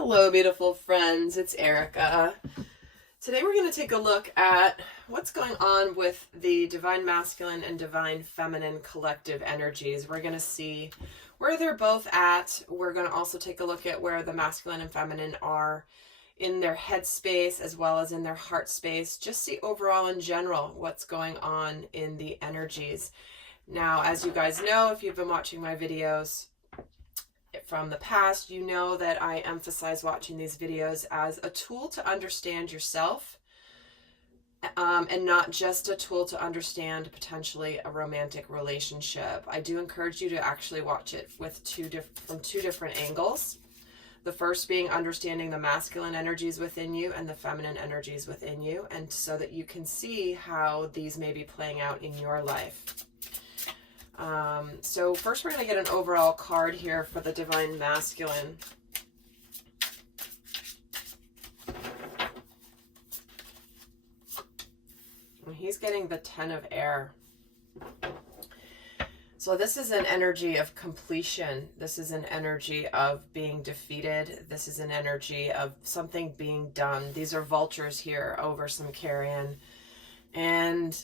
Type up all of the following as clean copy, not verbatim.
Hello, beautiful friends. It's Erika. Today we're going to take a look at what's going on with the divine masculine and divine feminine collective energies. We're going to see where they're both at. We're going to also take a look at where the masculine and feminine are in their head space as well as in their heart space. Just see overall in general what's going on in the energies. Now, as you guys know, if you've been watching my videos from the past, you know that I emphasize watching these videos as a tool to understand yourself, and not just a tool to understand potentially a romantic relationship. I do encourage you to actually watch it with from two different angles. The first being understanding the masculine energies within you and the feminine energies within you, and so that you can see how these may be playing out in your life. So first we're going to get an overall card here for the divine masculine. And he's getting the 10 of air. So this is an energy of completion. This is an energy of being defeated. This is an energy of something being done. These are vultures here over some carrion. And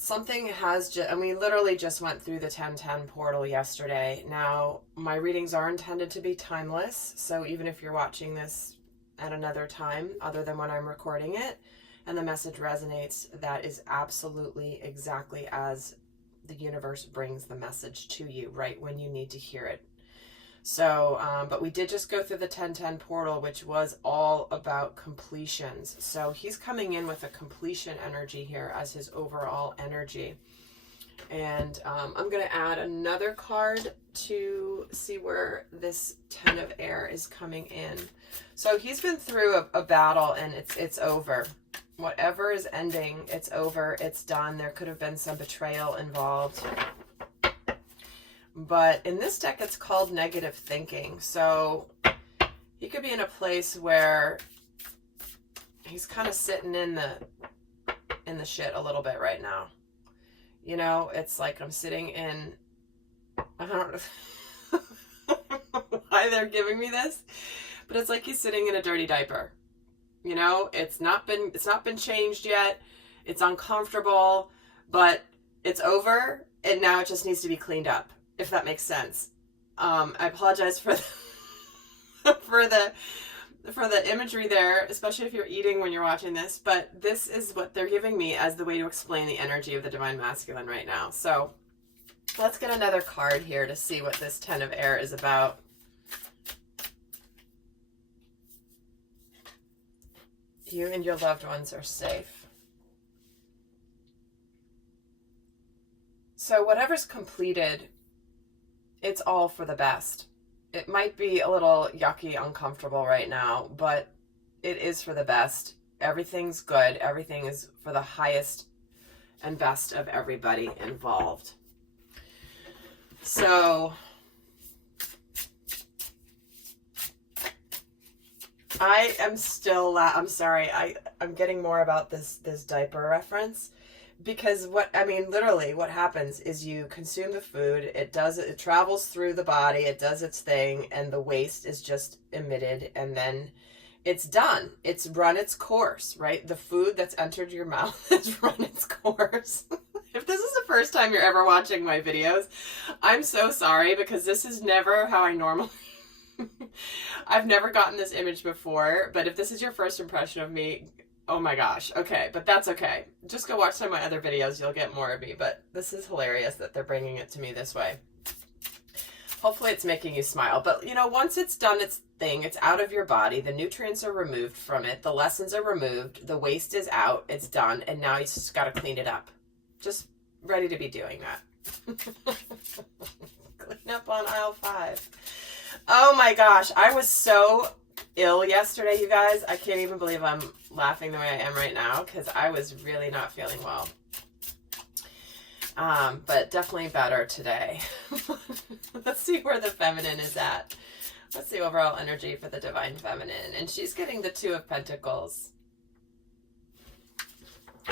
something has just, and we literally just went through the 1010 portal yesterday. Now, my readings are intended to be timeless. So even if you're watching this at another time other than when I'm recording it and the message resonates, that is absolutely exactly as the universe brings the message to you right when you need to hear it. So, but we did just go through the 1010 portal, which was all about completions. So he's coming in with a completion energy here as his overall energy. And I'm going to add another card to see where this 10 of air is coming in. So he's been through a battle and it's over. Whatever is ending, it's over, it's done. There could have been some betrayal involved. But in this deck, it's called negative thinking. So he could be in a place where he's kind of sitting in the shit a little bit right now. You know, it's like I'm sitting in, I don't know why they're giving me this, but it's like he's sitting in a dirty diaper. You know, it's not been changed yet. It's uncomfortable, but it's over and now it just needs to be cleaned up. If that makes sense. I apologize for the imagery there, especially if you're eating when you're watching this, but this is what they're giving me as the way to explain the energy of the divine masculine right now. So let's get another card here to see what this 10 of air is about. You and your loved ones are safe. So whatever's completed, it's all for the best. It might be a little yucky, uncomfortable right now, but it is for the best. Everything's good. Everything is for the highest and best of everybody involved. So I am still, I'm sorry, I'm getting more about this diaper reference. Because literally what happens is you consume the food, it travels through the body, it does its thing, and the waste is just emitted, and then it's done. It's run its course, right? The food that's entered your mouth has run its course. If this is the first time you're ever watching my videos, I'm so sorry, because this is never how I normally I've never gotten this image before, but if this is your first impression of me, oh my gosh. Okay, but that's okay. Just go watch some of my other videos. You'll get more of me, but this is hilarious that they're bringing it to me this way. Hopefully it's making you smile. But, you know, once it's done its thing, it's out of your body. The nutrients are removed from it. The lessons are removed. The waste is out. It's done. And now you just got to clean it up. Just ready to be doing that. Clean up on aisle 5. Oh my gosh. I was so ill yesterday, you guys. I can't even believe I'm laughing the way I am right now because I was really not feeling well. But definitely better today. Let's see where the feminine is at. Let's see overall energy for the divine feminine. And she's getting the 2 of Pentacles.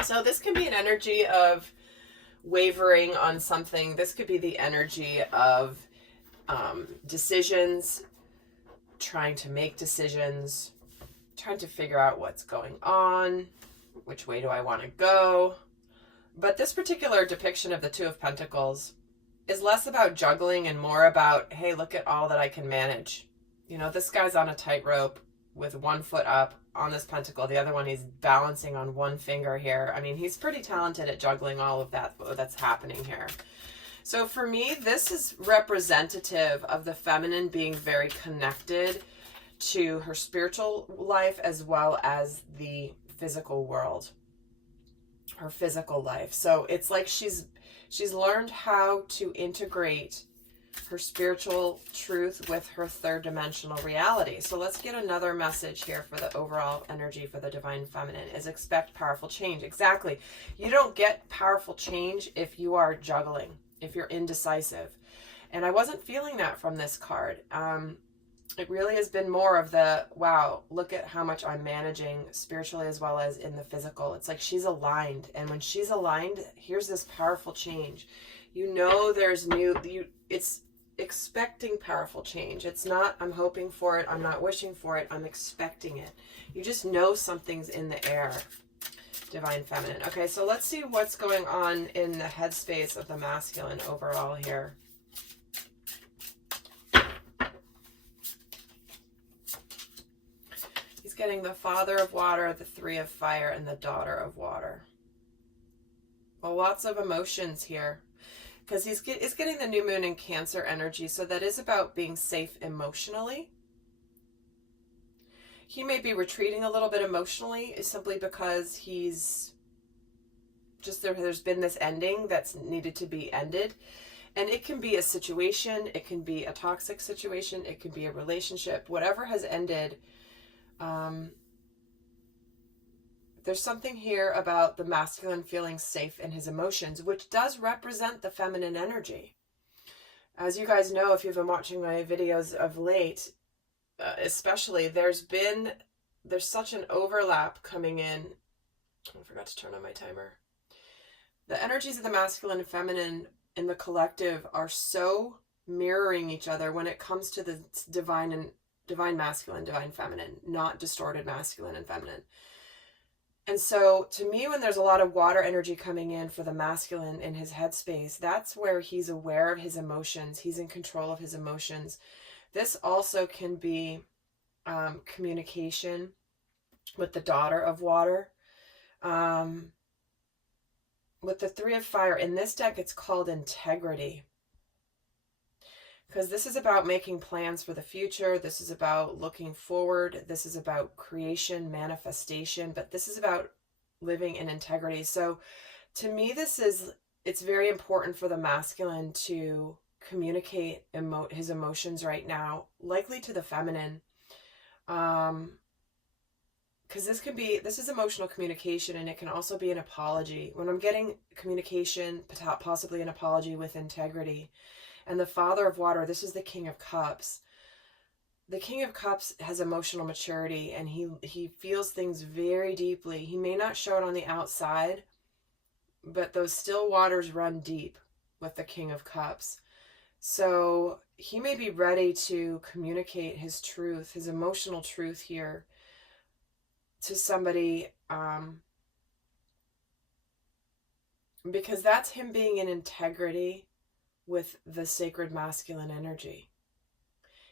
So this can be an energy of wavering on something. This could be the energy of decisions trying to make decisions, trying to figure out what's going on, which way do I want to go. But this particular depiction of the Two of Pentacles is less about juggling and more about, hey, look at all that I can manage. You know, this guy's on a tightrope with one foot up on this pentacle. The other one he's balancing on one finger here. I mean, he's pretty talented at juggling all of that that's happening here. So for me, this is representative of the feminine being very connected to her spiritual life as well as the physical world, her physical life. So it's like she's learned how to integrate her spiritual truth with her third dimensional reality. So let's get another message here for the overall energy for the divine feminine is expect powerful change. Exactly. You don't get powerful change if you are juggling, if you're indecisive. And I wasn't feeling that from this card. It really has been more of the, wow, look at how much I'm managing spiritually as well as in the physical. It's like she's aligned. And when she's aligned, here's this powerful change. You know there's it's expecting powerful change. It's not, I'm hoping for it, I'm not wishing for it, I'm expecting it. You just know something's in the air, divine feminine. Okay, so let's see what's going on in the headspace of the masculine overall here. He's getting the Father of Water, the Three of Fire, and the Daughter of Water. Well, lots of emotions here. Because he's getting the new moon in Cancer energy, so that is about being safe emotionally. He may be retreating a little bit emotionally simply because he's just there's been this ending that's needed to be ended. And it can be a situation, it can be a toxic situation, it can be a relationship, whatever has ended. There's something here about the masculine feeling safe in his emotions, which does represent the feminine energy. As you guys know, if you've been watching my videos of late, especially, there's such an overlap coming in. I forgot to turn on my timer. The energies of the masculine and feminine in the collective are so mirroring each other when it comes to the divine masculine, divine feminine, not distorted masculine and feminine. And so to me, when there's a lot of water energy coming in for the masculine in his headspace, that's where he's aware of his emotions. He's in control of his emotions. This also can be communication with the Daughter of Water. With the Three of Fire, in this deck, it's called integrity. Because this is about making plans for the future. This is about looking forward. This is about creation, manifestation, but this is about living in integrity. So to me, it's very important for the masculine to communicate his emotions right now, likely to the feminine. Because this is emotional communication, and it can also be an apology. When I'm getting communication, possibly an apology with integrity. And the Father of Water, this is the King of Cups. The King of Cups has emotional maturity, and he feels things very deeply. He may not show it on the outside, but those still waters run deep with the King of Cups. So he may be ready to communicate his truth, his emotional truth here to somebody, because that's him being in integrity with the sacred masculine energy.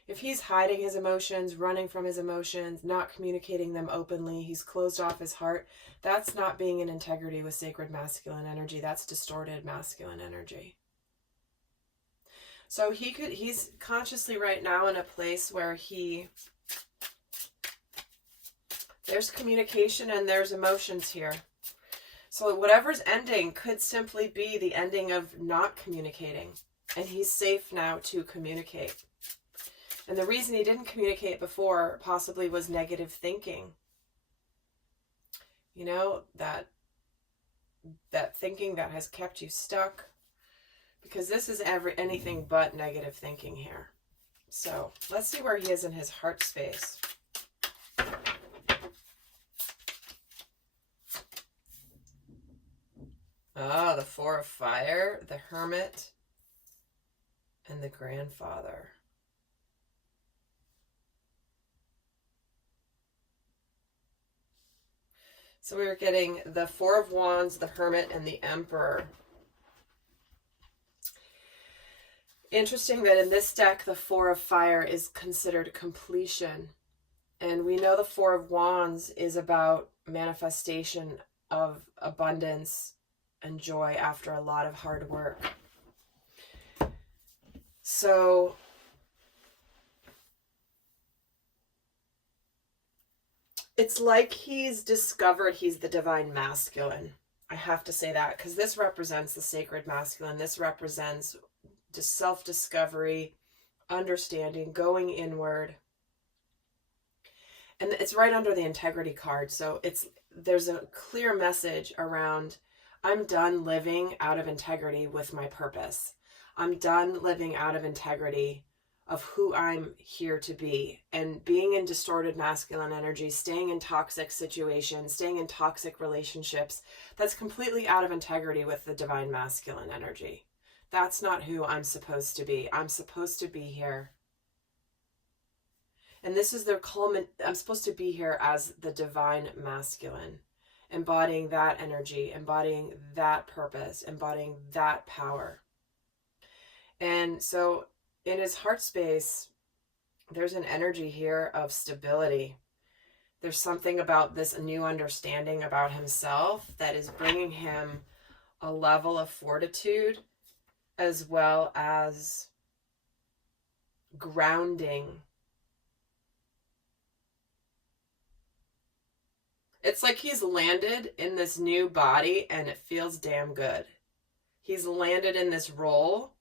If he's hiding his emotions, running from his emotions, not communicating them openly, he's closed off his heart, that's not being in integrity with sacred masculine energy. That's distorted masculine energy. So he's consciously right now in a place where there's communication and there's emotions here. So whatever's ending could simply be the ending of not communicating. And he's safe now to communicate. And the reason he didn't communicate before possibly was negative thinking. You know, that thinking that has kept you stuck. Because this is anything but negative thinking here. So let's see where he is in his heart space. Ah, the Four of Fire, the Hermit, and the Grandfather. So we were getting the Four of Wands, the Hermit, and the Emperor. Interesting that in this deck, the Four of Fire is considered completion. And we know the Four of Wands is about manifestation of abundance and joy after a lot of hard work. So it's like he's discovered he's the divine masculine. I have to say that because this represents the sacred masculine. This represents just self-discovery, understanding, going inward. And it's right under the integrity card. So there's a clear message around, I'm done living out of integrity with my purpose. I'm done living out of integrity of who I'm here to be, and being in distorted masculine energy, staying in toxic situations, staying in toxic relationships. That's completely out of integrity with the divine masculine energy. That's not who I'm supposed to be. I'm supposed to be here. And this is their I'm supposed to be here as the divine masculine, embodying that energy, embodying that purpose, embodying that power. And so in his heart space, there's an energy here of stability. There's something about this new understanding about himself that is bringing him a level of fortitude as well as grounding. It's like he's landed in this new body and it feels damn good. He's landed in this role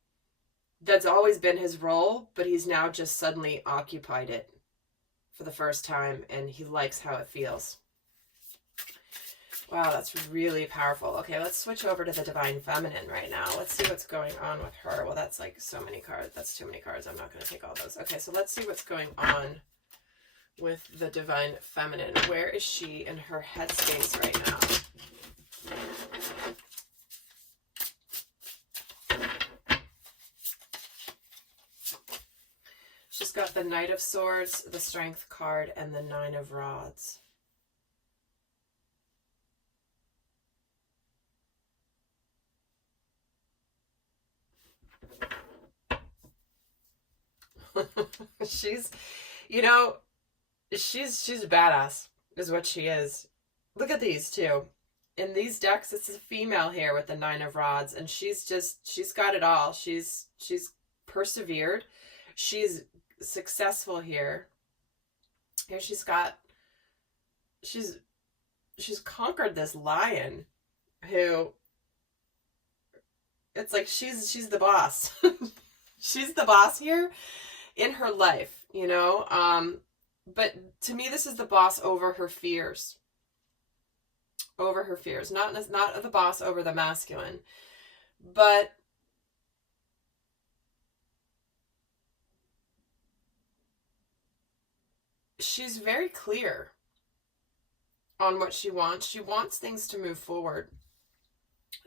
that's always been his role, but he's now just suddenly occupied it for the first time, and he likes how it feels. Wow, that's really powerful. Okay, let's switch over to the divine feminine right now. Let's see what's going on with her. Well, that's like so many cards. That's too many cards. I'm not going to take all those. Okay, so let's see what's going on with the divine feminine. Where is she in her headspace right now? She's got the Knight of Swords, the Strength card, and the Nine of Rods. she's a badass, is what she is. Look at these two. In these decks, it's a female here with the Nine of Rods, and she's got it all. She's persevered. She's successful here. Here she's conquered this lion who, it's like she's the boss. She's the boss here in her life, but to me this is the boss over her fears. Over her fears, not the boss over the masculine, but she's very clear on what she wants. She wants things to move forward.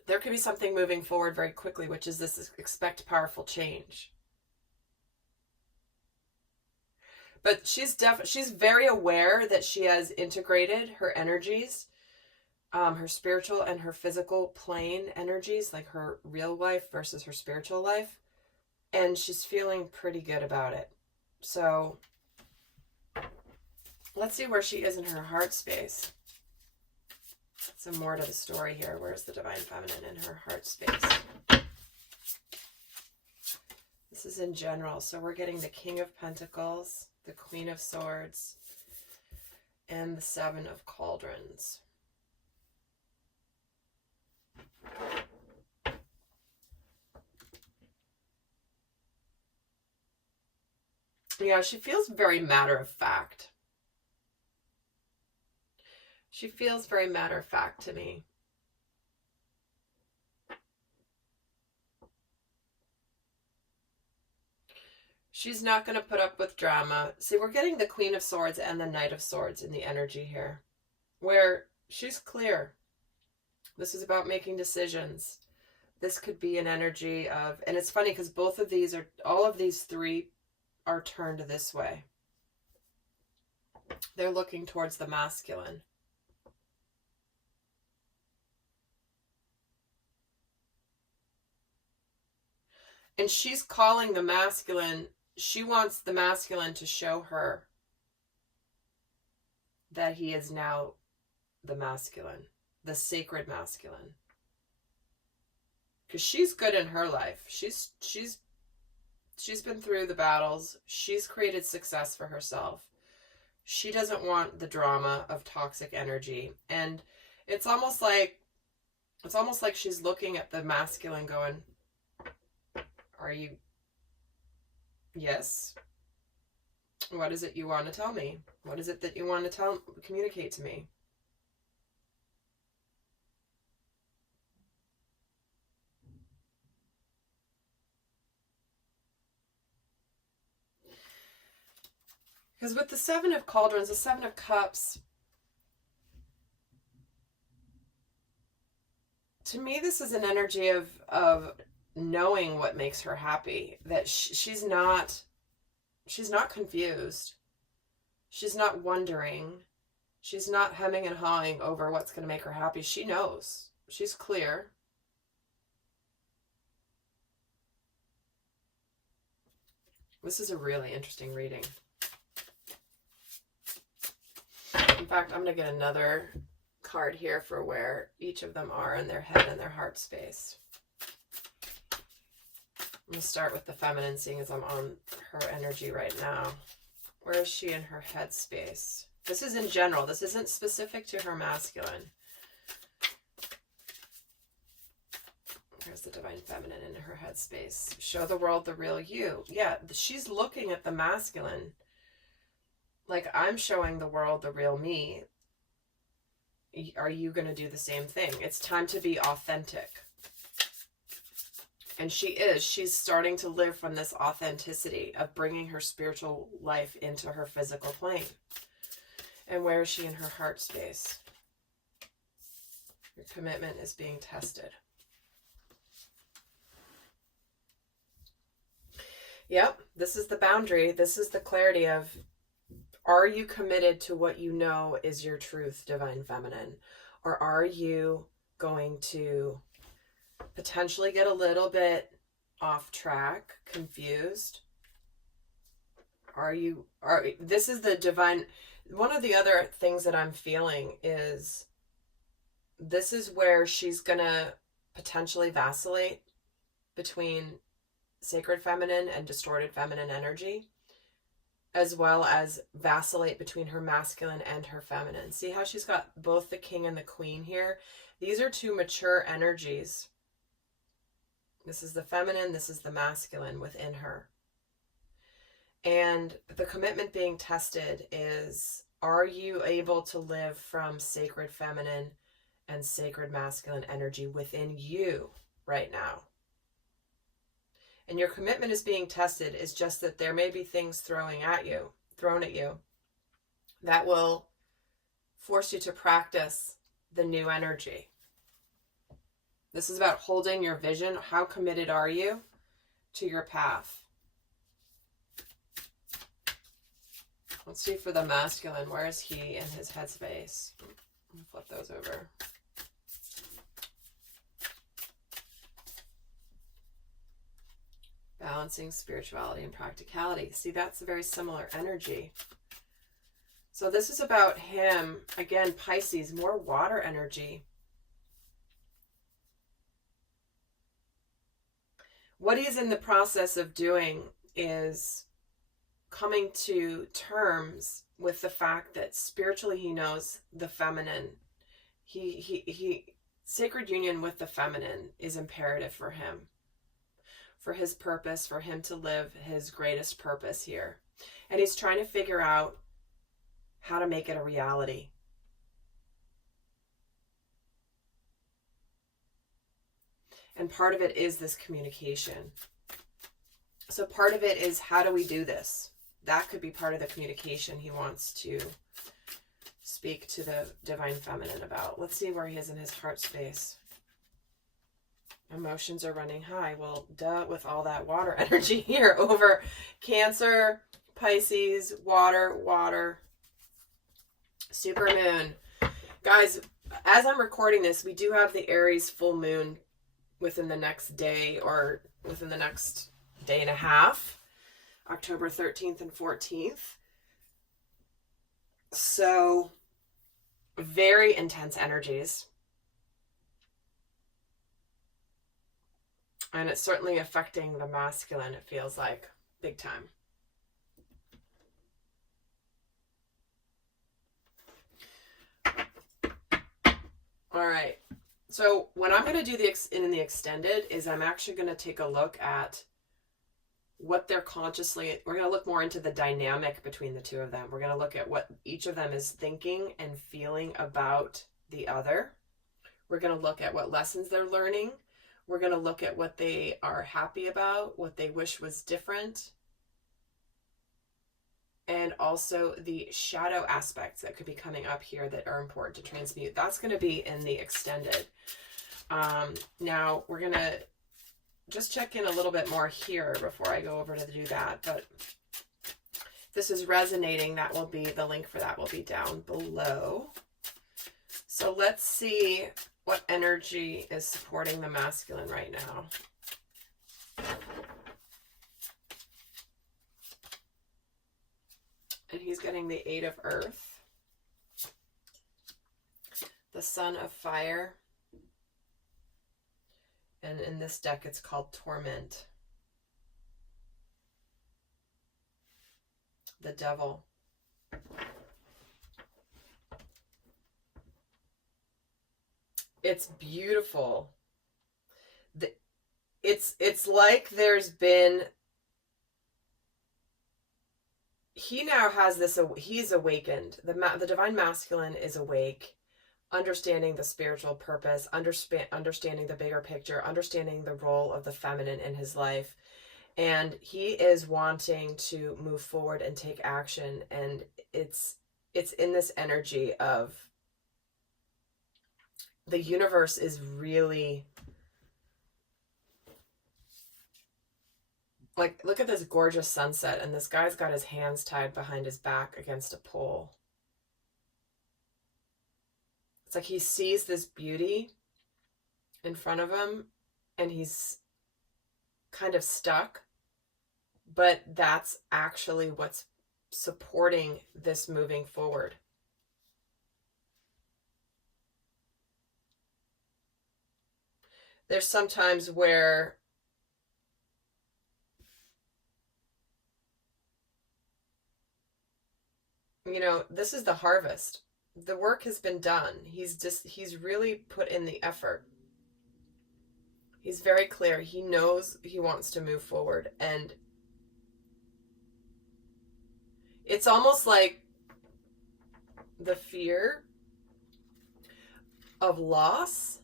There could be something moving forward very quickly, which is this expect powerful change. But she's very aware that she has integrated her energies, her spiritual and her physical plane energies, like her real life versus her spiritual life. And she's feeling pretty good about it. So let's see where she is in her heart space. Some more to the story here. Where's the divine feminine in her heart space? This is in general. So we're getting the King of Pentacles, the Queen of Swords, and the Seven of Cauldrons. Yeah, she feels very matter of fact. She feels very matter of fact to me. She's not going to put up with drama. See, we're getting the Queen of Swords and the Knight of Swords in the energy here, where she's clear. This is about making decisions. This could be an energy of, and it's funny because all of these three are turned this way. They're looking towards the masculine. And she's calling the masculine, she wants the masculine to show her that he is now the masculine, the sacred masculine. Because she's good in her life. She's been through the battles. She's created success for herself. She doesn't want the drama of toxic energy. And it's almost like she's looking at the masculine going, are you, yes? What is it you want to tell me? What is it that you want to communicate to me? Because with the Seven of Cauldrons, the Seven of Cups, to me, this is an energy of knowing what makes her happy. That she's not confused. She's not wondering. She's not hemming and hawing over what's going to make her happy. She knows. She's clear. This is a really interesting reading. In fact, I'm going to get another card here for where each of them are in their head and their heart space. I'm going to start with the feminine, seeing as I'm on her energy right now. Where is she in her head space? This is in general. This isn't specific to her masculine. Where's the divine feminine in her head space? Show the world the real you. Yeah, she's looking at the masculine like, I'm showing the world the real me. Are you going to do the same thing? It's time to be authentic. And she is. She's starting to live from this authenticity of bringing her spiritual life into her physical plane. And where is she in her heart space? Your commitment is being tested. Yep, this is the boundary. This is the clarity of, are you committed to what you know is your truth, divine feminine? Or are you going to potentially get a little bit off track, confused? This is the divine. One of the other things that I'm feeling is this is where she's going to potentially vacillate between sacred feminine and distorted feminine energy, as well as vacillate between her masculine and her feminine. See how she's got both the king and the queen here? These are two mature energies. This is the feminine, this is the masculine within her. And the commitment being tested is, are you able to live from sacred feminine and sacred masculine energy within you right now? And your commitment is being tested. Is just that there may be things thrown at you that will force you to practice the new energy. This is about holding your vision. How committed are you to your path? Let's see for the masculine. Where is he in his headspace? Flip those over. Balancing spirituality and practicality. See, that's a very similar energy. So this is about him. Again, Pisces, more water energy. What he's in the process of doing is coming to terms with the fact that spiritually he knows the feminine. Sacred union with the feminine is imperative for him. For his purpose, for him to live his greatest purpose here. And he's trying to figure out how to make it a reality. And part of it is this communication. So part of it is, how do we do this? That could be part of the communication he wants to speak to the divine feminine about. Let's see where he is in his heart space. Emotions are running high. Well, duh, with all that water energy here over Cancer, Pisces, water, super moon. Guys, as I'm recording this, we do have the Aries full moon within the next day or within the next day and a half, October 13th and 14th. So very intense energies. And it's certainly affecting the masculine, it feels like, big time. All right. So what I'm going to do in the extended is I'm actually going to take a look at what they're consciously, we're going to look more into the dynamic between the two of them. We're going to look at what each of them is thinking and feeling about the other. We're going to look at what lessons they're learning. We're going to look at what they are happy about, what they wish was different, and also the shadow aspects that could be coming up here that are important to transmute. That's going to be in the extended. Now we're going to just check in a little bit more here before I go over to do that. But if this is resonating, that will be, the link for that will be down below. So let's see what energy is supporting the masculine right now. And he's getting the 8 of Earth, the Son of Fire, and in this deck it's called Torment, the Devil. It's beautiful. It's like there's been, he now has this, he's awakened. The divine masculine is awake, understanding the spiritual purpose, understanding the bigger picture, understanding the role of the feminine in his life. And he is wanting to move forward and take action. And it's in this energy of the universe is really, like, look at this gorgeous sunset, and this guy's got his hands tied behind his back against a pole. It's like he sees this beauty in front of him, and he's kind of stuck, but that's actually what's supporting this moving forward. There's sometimes where this is the harvest. The work has been done. He's really put in the effort. He's very clear. He knows he wants to move forward. And it's almost like the fear of loss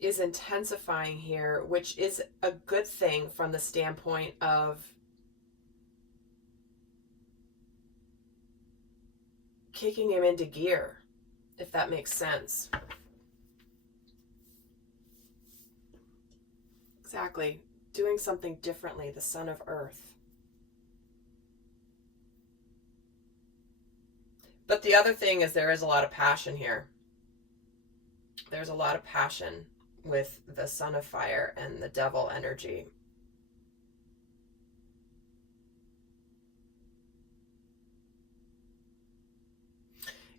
is intensifying here, which is a good thing from the standpoint of kicking him into gear, if that makes sense. Exactly. Doing something differently, the Son of Earth. But the other thing is there is a lot of passion here. There's a lot of passion with the Son of Fire and the Devil energy.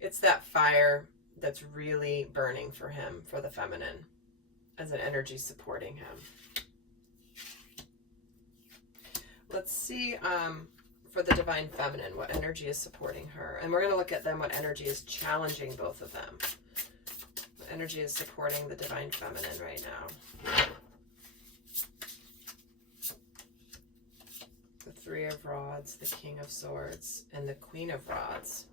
It's that fire that's really burning for him, for the feminine, as an energy supporting him. Let's see for the divine feminine, what energy is supporting her. And we're going to look at then what energy is challenging both of them. What energy is supporting the divine feminine right now. The Three of Rods, the King of Swords, and the Queen of Rods.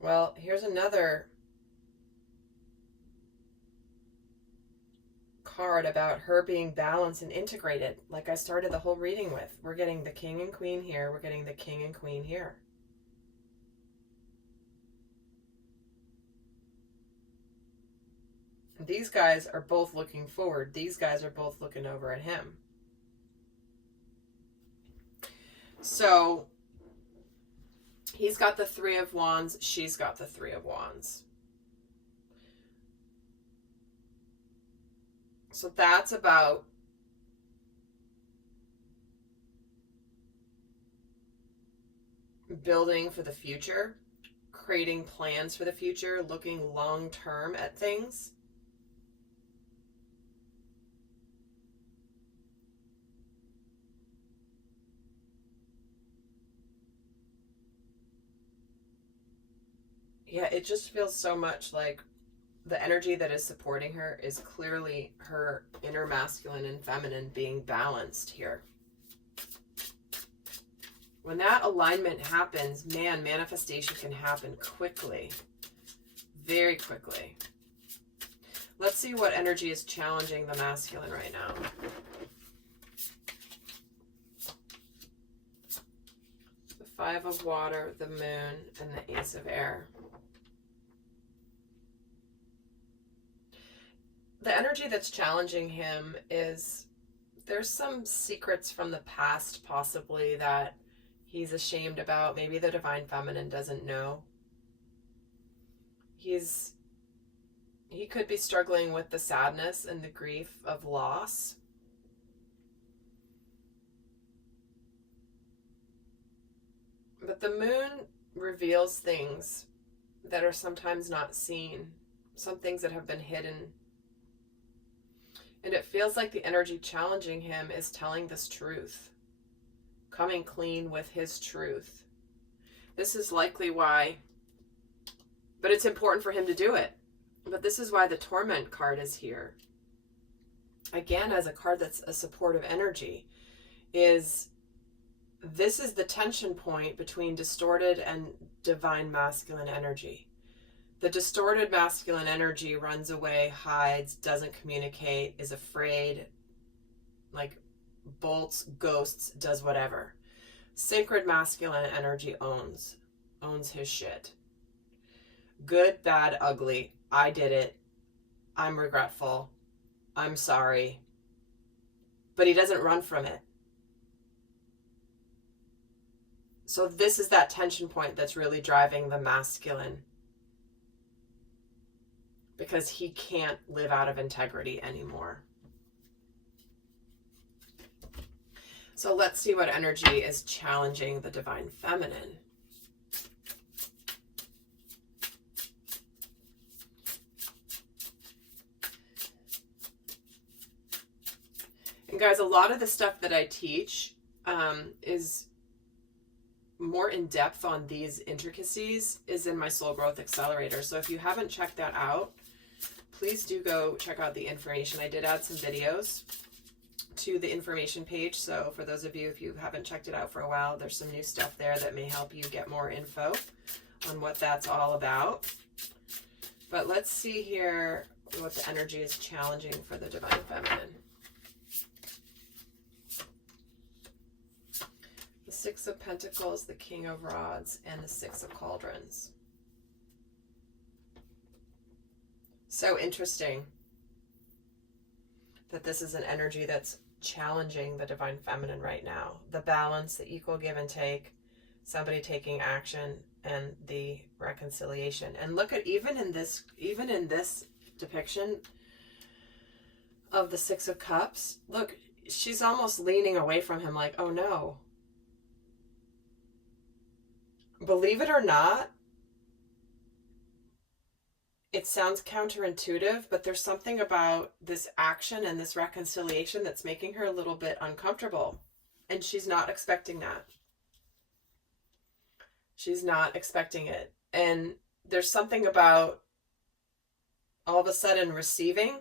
Well, here's another card about her being balanced and integrated, like I started the whole reading with. We're getting the King and Queen here. We're getting the King and Queen here. These guys are both looking forward. These guys are both looking over at him. So he's got the Three of Wands. She's got the Three of Wands. So that's about building for the future, creating plans for the future, looking long term at things. Yeah, it just feels so much like the energy that is supporting her is clearly her inner masculine and feminine being balanced here. When that alignment happens, man, manifestation can happen quickly, very quickly. Let's see what energy is challenging the masculine right now. The Five of Water, the Moon, and the Ace of Air. The energy that's challenging him is there's some secrets from the past possibly that he's ashamed about. Maybe the divine feminine doesn't know. He could be struggling with the sadness and the grief of loss. But the moon reveals things that are sometimes not seen, some things that have been hidden. And it feels like the energy challenging him is telling this truth, coming clean with his truth. This is likely why, but it's important for him to do it. But this is why the Torment card is here. Again, as a card that's a supportive energy, this is the tension point between distorted and divine masculine energy. The distorted masculine energy runs away, hides, doesn't communicate, is afraid, like bolts, ghosts, does whatever. Sacred masculine energy owns his shit. Good, bad, ugly. I did it. I'm regretful. I'm sorry. But he doesn't run from it. So this is that tension point that's really driving the masculine, because he can't live out of integrity anymore. So let's see what energy is challenging the divine feminine. And guys, a lot of the stuff that I teach is more in depth on these intricacies is in my Soul Growth Accelerator. So if you haven't checked that out, please do go check out the information. I did add some videos to the information page. So for those of you, if you haven't checked it out for a while, there's some new stuff there that may help you get more info on what that's all about. But let's see here what the energy is challenging for the divine feminine. The Six of Pentacles, the King of Rods, and the Six of Cauldrons. So interesting that this is an energy that's challenging the divine feminine right now. The balance, the equal give and take, somebody taking action, and the reconciliation. And look at even in this depiction of the Six of Cups, look, she's almost leaning away from him like, oh no. Believe it or not, it sounds counterintuitive, but there's something about this action and this reconciliation that's making her a little bit uncomfortable. And she's not expecting that. She's not expecting it. And there's something about all of a sudden receiving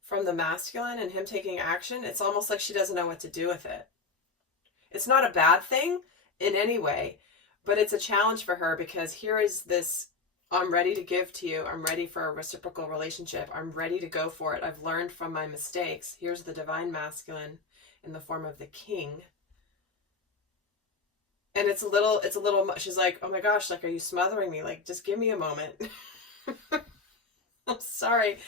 from the masculine and him taking action. It's almost like she doesn't know what to do with it. It's not a bad thing in any way, but it's a challenge for her because here is this, I'm ready to give to you. I'm ready for a reciprocal relationship. I'm ready to go for it. I've learned from my mistakes. Here's the divine masculine in the form of the king. And it's a little, she's like, oh my gosh, like, are you smothering me? Like, just give me a moment. I'm sorry.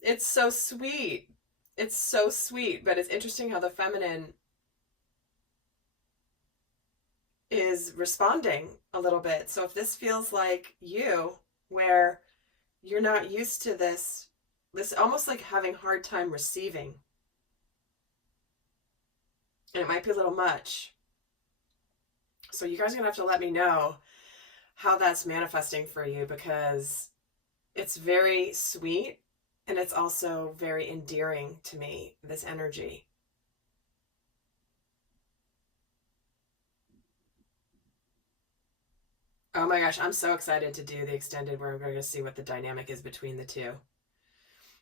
It's so sweet. It's so sweet, but it's interesting how the feminine is responding a little bit. So if this feels like you, where you're not used to this almost like having a hard time receiving, and it might be a little much. So you guys are going to have to let me know how that's manifesting for you, because it's very sweet and it's also very endearing to me, this energy. Oh my gosh, I'm so excited to do the extended where I'm going to see what the dynamic is between the two.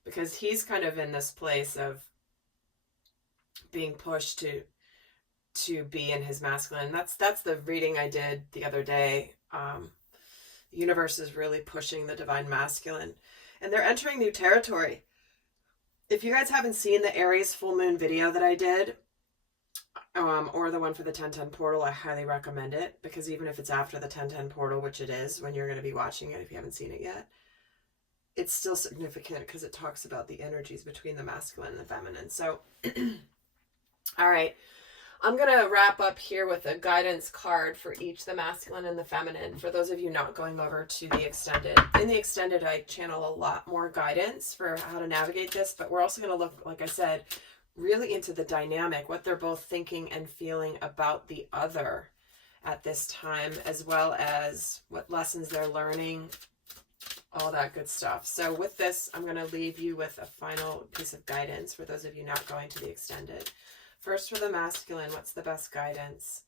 Because he's kind of in this place of being pushed to be in his masculine. That's the reading I did the other day. The universe is really pushing the divine masculine, and they're entering new territory. If you guys haven't seen the Aries full moon video that I did, or the one for the 1010 portal, I highly recommend it, because even if it's after the 1010 portal, which it is when you're going to be watching it if you haven't seen it yet, it's still significant because it talks about the energies between the masculine and the feminine. So, all right. I'm going to wrap up here with a guidance card for each, the masculine and the feminine, for those of you not going over to the extended. In the extended, I channel a lot more guidance for how to navigate this, but we're also going to look, like I said, really into the dynamic, what they're both thinking and feeling about the other at this time, as well as what lessons they're learning, all that good stuff. So with this, I'm going to leave you with a final piece of guidance for those of you not going to the extended. First, for the masculine, what's the best guidance?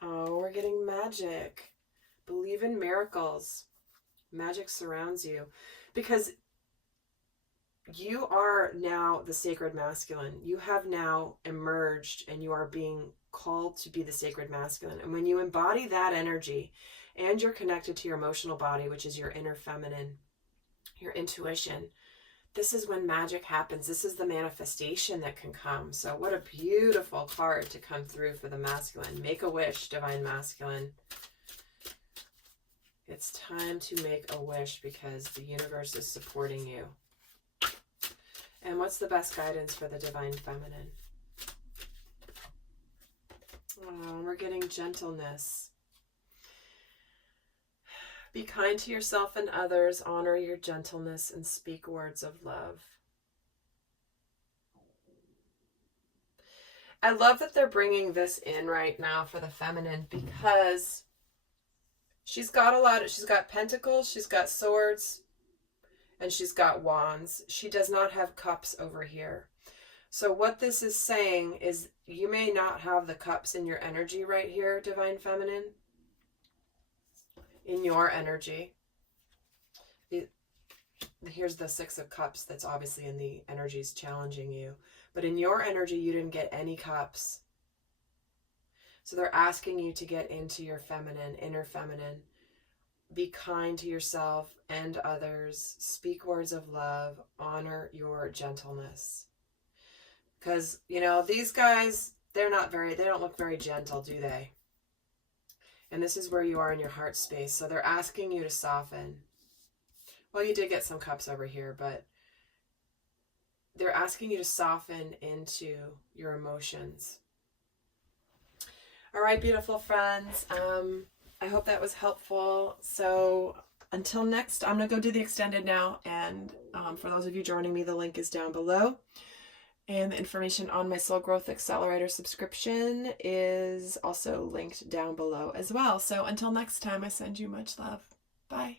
Oh, we're getting magic. Believe in miracles. Magic surrounds you, because you are now the sacred masculine. You have now emerged and you are being called to be the sacred masculine. And when you embody that energy and you're connected to your emotional body, which is your inner feminine, your intuition, this is when magic happens. This is the manifestation that can come. So what a beautiful card to come through for the masculine. Make a wish, divine masculine. It's time to make a wish because the universe is supporting you. And what's the best guidance for the divine feminine? Oh, we're getting gentleness. Be kind to yourself and others, honor your gentleness, and speak words of love. I love that they're bringing this in right now for the feminine, because she's got pentacles, she's got swords, and she's got wands. She does not have cups over here. So what this is saying is you may not have the cups in your energy right here, divine feminine. In your energy, here's the 6 of cups that's obviously in the energies challenging you, but in your energy you didn't get any cups. So they're asking you to get into your feminine, inner feminine. Be kind to yourself and others, speak words of love, honor your gentleness, because you know these guys, they don't look very gentle, do they? And this is where you are in your heart space. So they're asking you to soften. Well, you did get some cups over here, but they're asking you to soften into your emotions. All right, beautiful friends. I hope that was helpful. So until next, I'm going to go do the extended now. And for those of you joining me, the link is down below. And the information on my Soul Growth Accelerator subscription is also linked down below as well. So until next time, I send you much love. Bye.